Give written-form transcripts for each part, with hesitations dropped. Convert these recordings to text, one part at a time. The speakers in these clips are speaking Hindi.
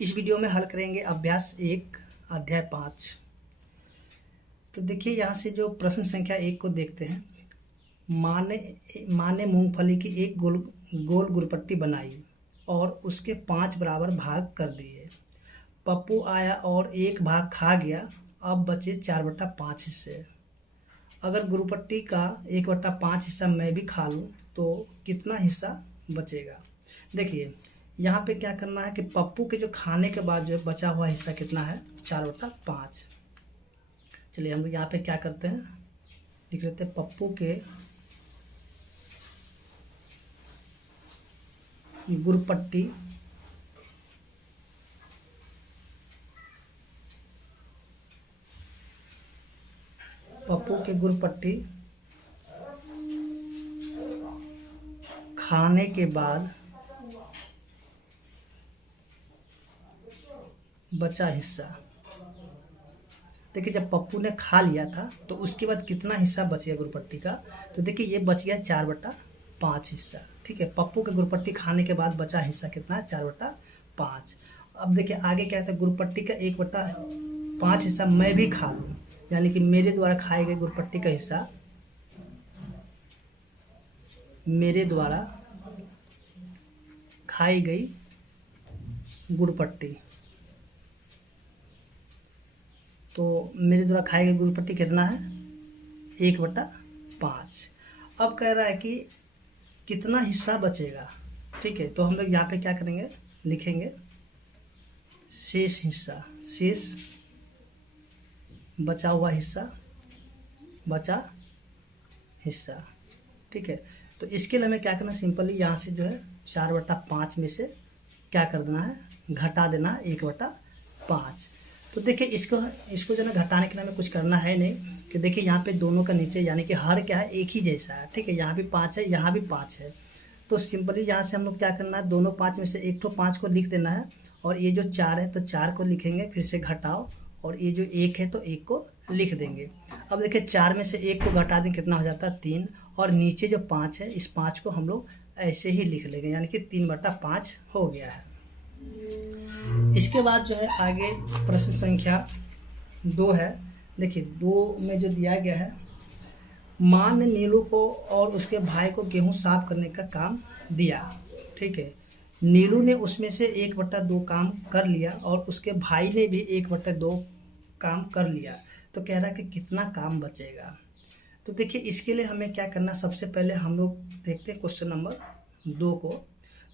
इस वीडियो में हल करेंगे अभ्यास 1 अध्याय 5। तो देखिए यहाँ से जो प्रश्न संख्या 1 को देखते हैं। माँ ने मूंगफली की एक गोल गोल गुरपट्टी बनाई और उसके 5 बराबर भाग कर दिए। पप्पू आया और एक भाग खा गया। अब बचे 4/5 हिस्से। अगर गुरपट्टी का 1/5 हिस्सा मैं भी खा लूँ तो कितना हिस्सा बचेगा। देखिए यहाँ पे क्या करना है कि पप्पू के जो खाने के बाद जो बचा हुआ हिस्सा कितना है, 4/5। चलिए हम लोग यहाँ पे क्या करते हैं, लिख लेते हैं पप्पू के गुरपट्टी खाने के बाद बचा हिस्सा। देखिए जब पप्पू ने खा लिया था तो उसके बाद कितना हिस्सा बच गया गुरपट्टी का, तो देखिए ये बच गया 4/5 हिस्सा। ठीक है, पप्पू के गुरपट्टी खाने के बाद बचा हिस्सा कितना है, 4/5। अब देखिए आगे क्या है, गुरपट्टी का 1/5 हिस्सा मैं भी खा लूँ, यानी कि मेरे द्वारा खाए गए गुरपट्टी का हिस्सा, मेरे द्वारा खाई गई गुरपट्टी, तो मेरे द्वारा खाई गई गुरपट्टी कितना है, 1/5। अब कह रहा है कि कितना हिस्सा बचेगा। ठीक है, तो हम लोग यहाँ पे क्या करेंगे, लिखेंगे शेष हिस्सा, शेष बचा हुआ हिस्सा, बचा हिस्सा। ठीक है, तो इसके लिए हमें क्या करना, सिंपली यहाँ से जो है 4/5 में से क्या कर देना है, घटा देना है 1/5। तो देखिए इसको जो है घटाने के लिए हमें कुछ करना है नहीं, कि देखिए यहाँ पे दोनों का नीचे यानी कि हर क्या है, एक ही जैसा है। ठीक है, यहाँ भी 5 है, यहाँ भी 5 है, तो सिंपली यहाँ से हम लोग क्या करना है, दोनों 5 में से एक तो 5 को लिख देना है, और ये जो 4 है तो 4 को लिखेंगे, फिर से घटाओ, और ये जो 1 है तो 1 को लिख देंगे। अब देखिए 4 में से 1 को घटा दें, कितना हो जाता है, 3, और नीचे जो 5 है इस 5 को हम लोग ऐसे ही लिख लेंगे, यानी कि 3/5 हो गया है। इसके बाद जो है आगे प्रश्न संख्या 2 है। देखिए 2 में जो दिया गया है, माँ ने नीलू को और उसके भाई को गेहूं साफ करने का काम दिया। ठीक है, नीलू ने उसमें से 1/2 काम कर लिया और उसके भाई ने भी 1/2 काम कर लिया, तो कह रहा है कि कितना काम बचेगा। तो देखिए इसके लिए हमें क्या करना, सबसे पहले हम लोग देखते हैं क्वेश्चन नंबर 2 को।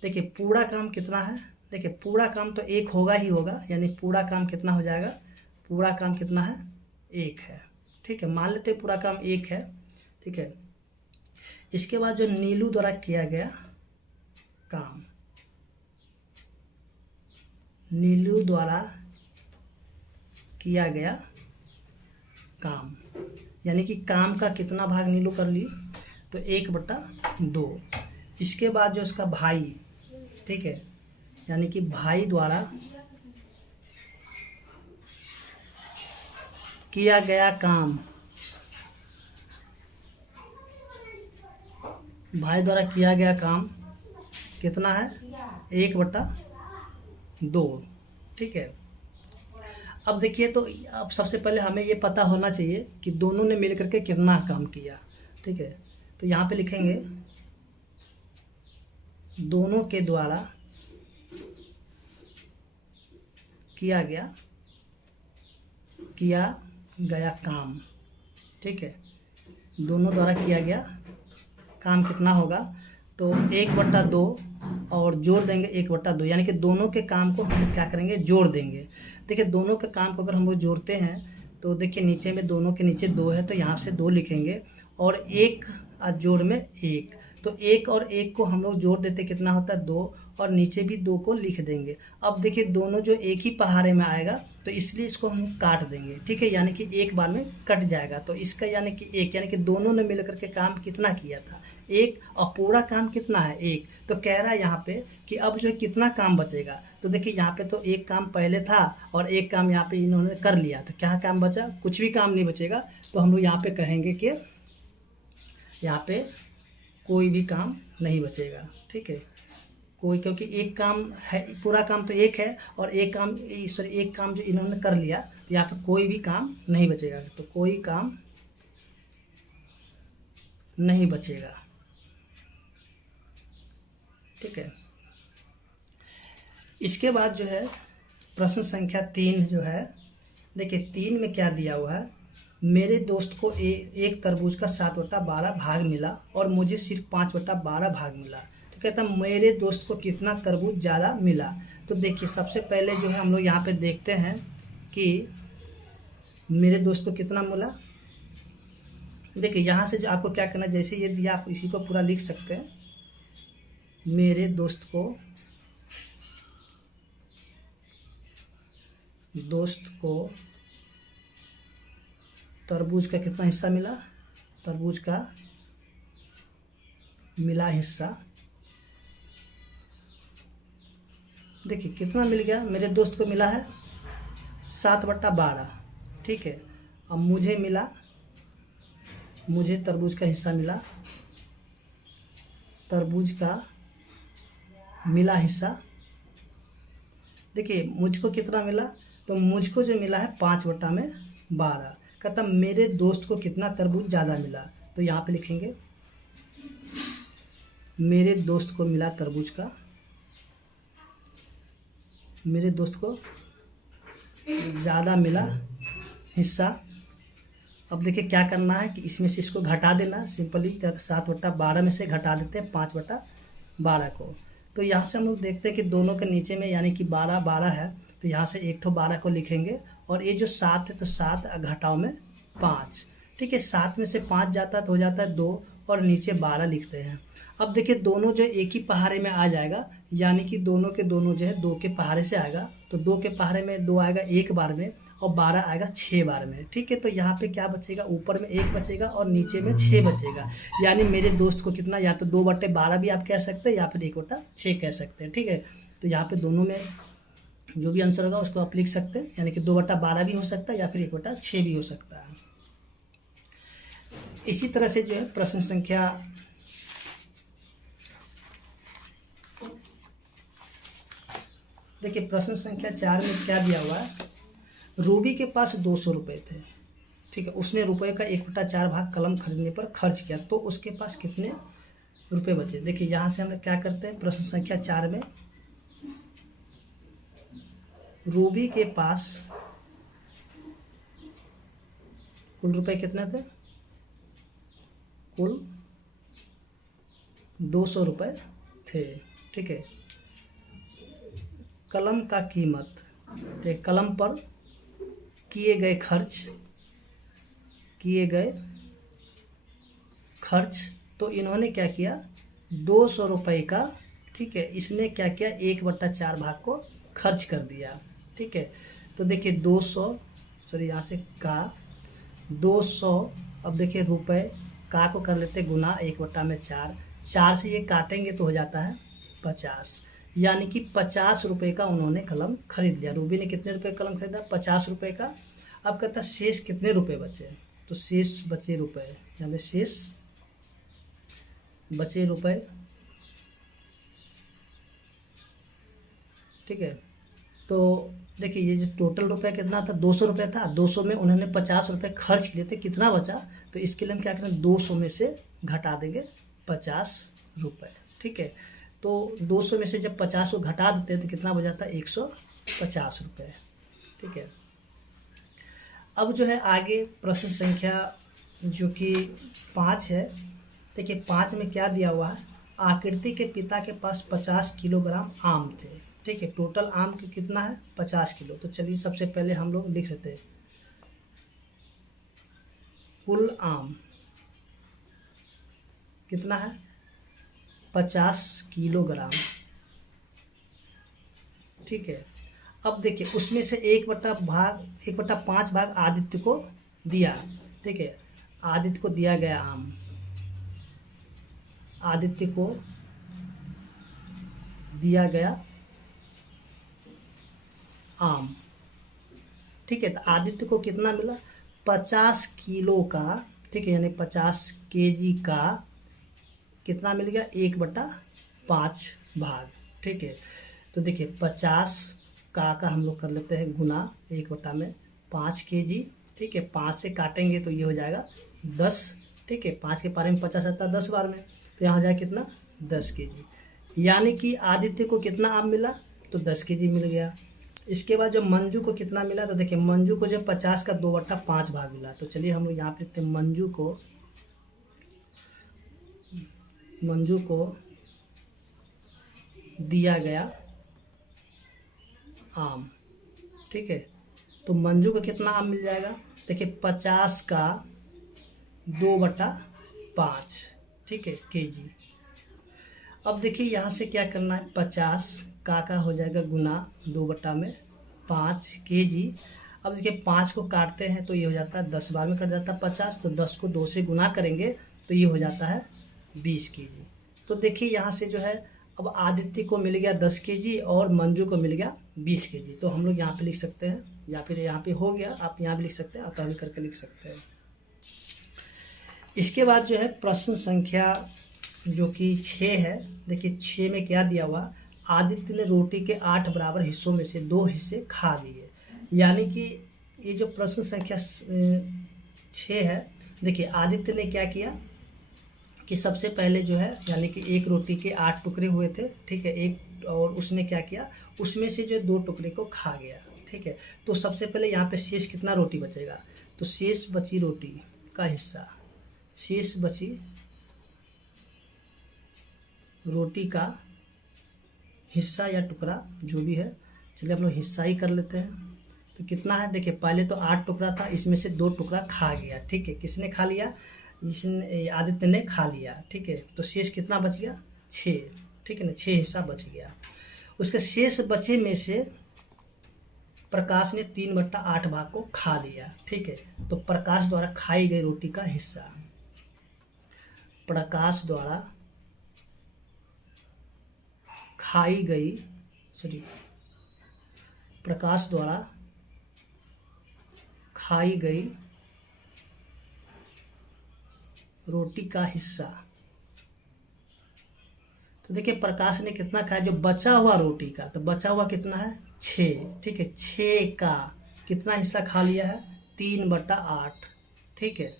देखिए पूरा काम कितना है, देखिए पूरा काम तो 1 होगा ही होगा, यानी पूरा काम कितना हो जाएगा, पूरा काम कितना है, 1 है। ठीक है, मान लेते हैं पूरा काम 1 है। ठीक है, इसके बाद जो नीलू द्वारा किया गया काम, नीलू द्वारा किया गया काम, यानी कि काम का कितना भाग नीलू कर ली, तो 1/2। इसके बाद जो उसका भाई, ठीक है, यानी कि भाई द्वारा किया गया काम, भाई द्वारा किया गया काम कितना है, 1/2। ठीक है, अब देखिए तो अब सबसे पहले हमें ये पता होना चाहिए कि दोनों ने मिलकर के कितना काम किया। ठीक है, तो यहाँ पे लिखेंगे दोनों के द्वारा किया गया काम। ठीक है, दोनों द्वारा किया गया काम कितना होगा, तो 1/2 और जोड़ देंगे 1/2, यानी कि दोनों के काम को हम क्या करेंगे, जोड़ देंगे। देखिए दोनों के काम को अगर हम लोग जोड़ते हैं तो देखिए नीचे में दोनों के नीचे 2 है, तो यहाँ से 2 लिखेंगे, और 1 जोड़ में 1, तो 1 और 1 को हम लोग जोड़ देते कितना होता है, 2, और नीचे भी 2 को लिख देंगे। अब देखिए दोनों जो एक ही पहाड़े में आएगा तो इसलिए इसको हम काट देंगे। ठीक है, यानी कि एक बार में कट जाएगा, तो इसका यानी कि 1, यानी कि दोनों ने मिलकर के काम कितना किया था, 1, और पूरा काम कितना है, 1। तो कह रहा है यहाँ पे कि अब जो कितना काम बचेगा, तो देखिए यहाँ पे तो 1 काम पहले था और 1 काम यहाँ पे इन्होंने कर लिया, तो क्या काम बचा, कुछ भी काम नहीं बचेगा। तो हम लोग यहाँ पे कहेंगे कि यहाँ पे कोई भी काम नहीं बचेगा। ठीक है, कोई, क्योंकि एक काम है, पूरा काम तो एक है, और एक काम, सॉरी, एक काम जो इन्होंने कर लिया, तो यहाँ पे कोई भी काम नहीं बचेगा, तो कोई काम नहीं बचेगा। ठीक है। इसके बाद जो है प्रश्न संख्या 3 जो है, देखिए 3 में क्या दिया हुआ है, मेरे दोस्त को एक तरबूज का 7/12 भाग मिला और मुझे सिर्फ 5/12 भाग मिला। तो कहता है मेरे दोस्त को कितना तरबूज ज़्यादा मिला। तो देखिए सबसे पहले जो है हम लोग यहाँ पे देखते हैं कि मेरे दोस्त को कितना मिला। देखिए यहाँ से जो आपको क्या करना है, जैसे ये दिया आप इसी को पूरा लिख सकते हैं। मेरे दोस्त को तरबूज का कितना हिस्सा मिला, तरबूज का मिला हिस्सा। देखिए कितना मिल गया, मेरे दोस्त को मिला है 7/12। ठीक है। अब मुझे तरबूज का हिस्सा मिला, तरबूज का मिला हिस्सा। देखिए मुझको कितना मिला, तो मुझको जो मिला है 5/12। कहता मेरे दोस्त को कितना तरबूज ज़्यादा मिला, तो यहाँ पे लिखेंगे मेरे दोस्त को मिला तरबूज का, मेरे दोस्त को ज़्यादा मिला हिस्सा। अब देखिए क्या करना है कि इसमें से इसको घटा देना सिंपली, 7/12 में से घटा देते हैं 5/12 को। तो यहाँ से हम लोग देखते हैं कि दोनों के नीचे में यानी कि 12 है, तो यहाँ से एक ठो 12 को लिखेंगे, और ये जो 7 है तो 7 घटाओ में 5। ठीक है। 7 में से 5 जाता है तो हो जाता है 2, और नीचे 12 लिखते हैं। अब देखिए दोनों जो एक ही पहाड़े में आ जाएगा, यानी कि दोनों के दोनों जो है 2 के पहाड़े से आएगा, तो 2 के पहाड़े में 2 आएगा एक बार में, और 12 आएगा 6 बार में। ठीक है। तो यहाँ पे क्या बचेगा, ऊपर में 1 बचेगा और नीचे में 6 बचेगा। यानी मेरे दोस्त को कितना, या तो 2/12 भी आप कह सकते हैं या फिर 1/6 कह सकते हैं। ठीक है। तो यहाँ पे दोनों में जो भी आंसर होगा उसको आप लिख सकते हैं, यानी कि 2/12 भी हो सकता है या फिर 1/6 भी हो सकता है। इसी तरह से जो है प्रश्न संख्या देखिए प्रश्न संख्या 4 में क्या दिया हुआ है, रूबी के पास 200 रुपये थे। ठीक है। उसने रुपये का 1/4 भाग कलम खरीदने पर खर्च किया, तो उसके पास कितने रुपये बचे। देखिए यहाँ से हम क्या करते हैं, प्रश्न संख्या 4 में रूबी के पास कुल रुपए कितने थे, कुल 200 रुपये थे। ठीक है। कलम का कीमत, कलम पर किए गए खर्च, तो इन्होंने क्या किया, 200 रुपये का, ठीक है, इसने क्या किया, 1/4 भाग को खर्च कर दिया। ठीक है। तो देखिए 200, सॉरी यहाँ से का 200, अब देखिए रुपए का को कर लेते गुना 1/4, 4 से ये काटेंगे तो हो जाता है 50, यानी कि 50 रुपये का उन्होंने कलम खरीद लिया। रूबी ने कितने रुपए कलम खरीदा, 50 रुपये का। अब कहता शेष कितने रुपए बचे, तो शेष बचे रुपए, यहाँ पे शेष बचे रुपए। ठीक है। तो देखिए ये जो टोटल रुपए कितना था, 200 रुपये था, 200 में उन्होंने 50 रुपये खर्च किए थे, कितना बचा, तो इसके लिए हम क्या करें, 200 में से घटा देंगे 50 रुपये। ठीक है। तो 200 में से जब 50 को घटा देते हैं तो कितना बचाता है, 150 रुपये। ठीक है। अब जो है आगे प्रश्न संख्या जो कि 5 है, देखिए 5 में क्या दिया हुआ है, आकृति के पिता के पास 50 किलोग्राम आम थे। ठीक है। टोटल आम की कितना है, 50 किलो। तो चलिए सबसे पहले हम लोग लिख लेते हैं, कुल आम कितना है, 50 किलोग्राम। ठीक है। अब देखिए उसमें से 1/5 भाग आदित्य को दिया। ठीक है। आदित्य को दिया गया आम, आदित्य को दिया गया आम। ठीक है। तो आदित्य को कितना मिला, 50 किलो का, ठीक है, यानी 50 केजी का कितना मिल गया, 1/5 भाग। ठीक है। तो देखिए 50 का हम लोग कर लेते हैं गुना 1/5 kg, ठीक है। 5 से काटेंगे तो ये हो जाएगा 10, ठीक है। 5 के पारे में 50 आता है 10 बार में, तो यहाँ हो जाएगा कितना 10 kg। यानी कि आदित्य को कितना आम मिला, तो 10 kg मिल गया। इसके बाद जो मंजू को कितना मिला, तो देखिए मंजू को जो 50 का 2/5 भाग मिला, तो चलिए हम लोग यहाँ पे लिखते हैं मंजू को दिया गया आम, ठीक है। तो मंजू को कितना आम मिल जाएगा, देखिए 50 का 2/5, ठीक है, kg। अब देखिए यहाँ से क्या करना है, 50 का हो जाएगा गुना 2/5 kg। अब देखिए 5 को काटते हैं तो ये हो जाता है 10 बार में कट जाता है 50, तो 10 को 2 से गुना करेंगे तो ये हो जाता है 20 kg। तो देखिए यहाँ से जो है अब आदित्य को मिल गया 10 kg और मंजू को मिल गया 20 kg। तो हम लोग यहाँ पे लिख सकते हैं, या फिर यहाँ पे हो गया, आप यहाँ भी लिख सकते हैं, आप भी करके लिख सकते हैं। इसके बाद जो है प्रश्न संख्या जो कि 6 है, देखिए 6 में क्या दिया हुआ, आदित्य ने रोटी के 8 बराबर हिस्सों में से 2 हिस्से खा लिए। यानी कि ये जो प्रश्न संख्या 6 है, देखिए आदित्य ने क्या किया कि सबसे पहले जो है, यानी कि एक रोटी के 8 टुकड़े हुए थे, ठीक है, एक, और उसने क्या किया, उसमें से जो 2 टुकड़े को खा गया, ठीक है। तो सबसे पहले यहाँ पे शेष कितना रोटी बचेगा, तो शेष बची रोटी का हिस्सा, शेष बची रोटी का हिस्सा या टुकड़ा जो भी है, चलिए हम लोग हिस्सा ही कर लेते हैं। तो कितना है, देखिए पहले तो 8 टुकड़ा था, इसमें से 2 टुकड़ा खा गया, ठीक है। किसने खा लिया, इसने, आदित्य ने खा लिया, ठीक है। तो शेष कितना बच गया, 6, ठीक है ना, 6 हिस्सा बच गया। उसके शेष बचे में से प्रकाश ने 3/8 भाग को खा लिया, ठीक है। तो प्रकाश द्वारा खाई गई रोटी का हिस्सा, प्रकाश द्वारा खाई गई, प्रकाश द्वारा खाई गई रोटी का हिस्सा। तो देखिए प्रकाश ने कितना खाया, जो बचा हुआ रोटी का, तो बचा हुआ कितना है 6, ठीक है। 6 का कितना हिस्सा खा लिया है, 3/8, ठीक है।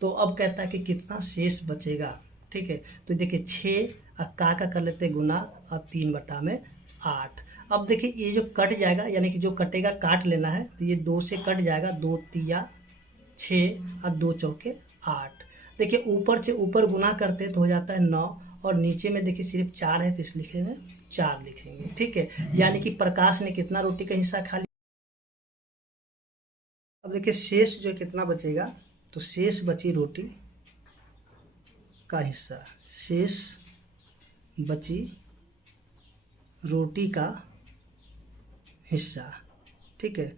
तो अब कहता है कि कितना शेष बचेगा, ठीक है। तो देखिए 6 का कर लेते गुना और 3/8। अब देखिए ये जो कट जाएगा, यानी कि जो कटेगा काट लेना है, तो ये 2 से कट जाएगा, 2 तिया 6 और 2 चौके 8। देखिए ऊपर से ऊपर गुना करते हैं तो हो जाता है 9, और नीचे में देखिए सिर्फ 4 है तो इस लिखेंगे 4 लिखेंगे, ठीक है। यानी कि प्रकाश ने कितना रोटी का हिस्सा खा लिया। अब देखिए शेष जो कितना बचेगा, तो शेष बची रोटी का हिस्सा, शेष बची रोटी का हिस्सा, ठीक है।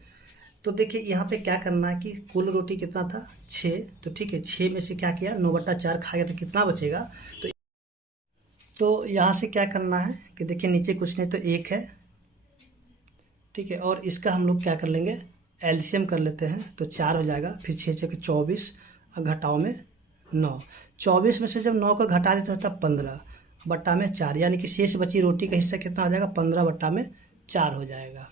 तो देखिए यहाँ पे क्या करना है कि कुल रोटी कितना था 6, तो ठीक है 6 में से क्या किया 9/4 खा गया, तो कितना बचेगा, तो यहाँ से क्या करना है कि देखिए नीचे कुछ नहीं तो 1 है, ठीक है। और इसका हम लोग क्या कर लेंगे, एलसीएम कर लेते हैं, तो 4 हो जाएगा, फिर 6 6 24 और घटाओ में 9, 24 में से जब 9 को घटा देते होता 15/4, यानी कि शेष बची रोटी का हिस्सा कितना हो जाएगा 15/4 हो जाएगा।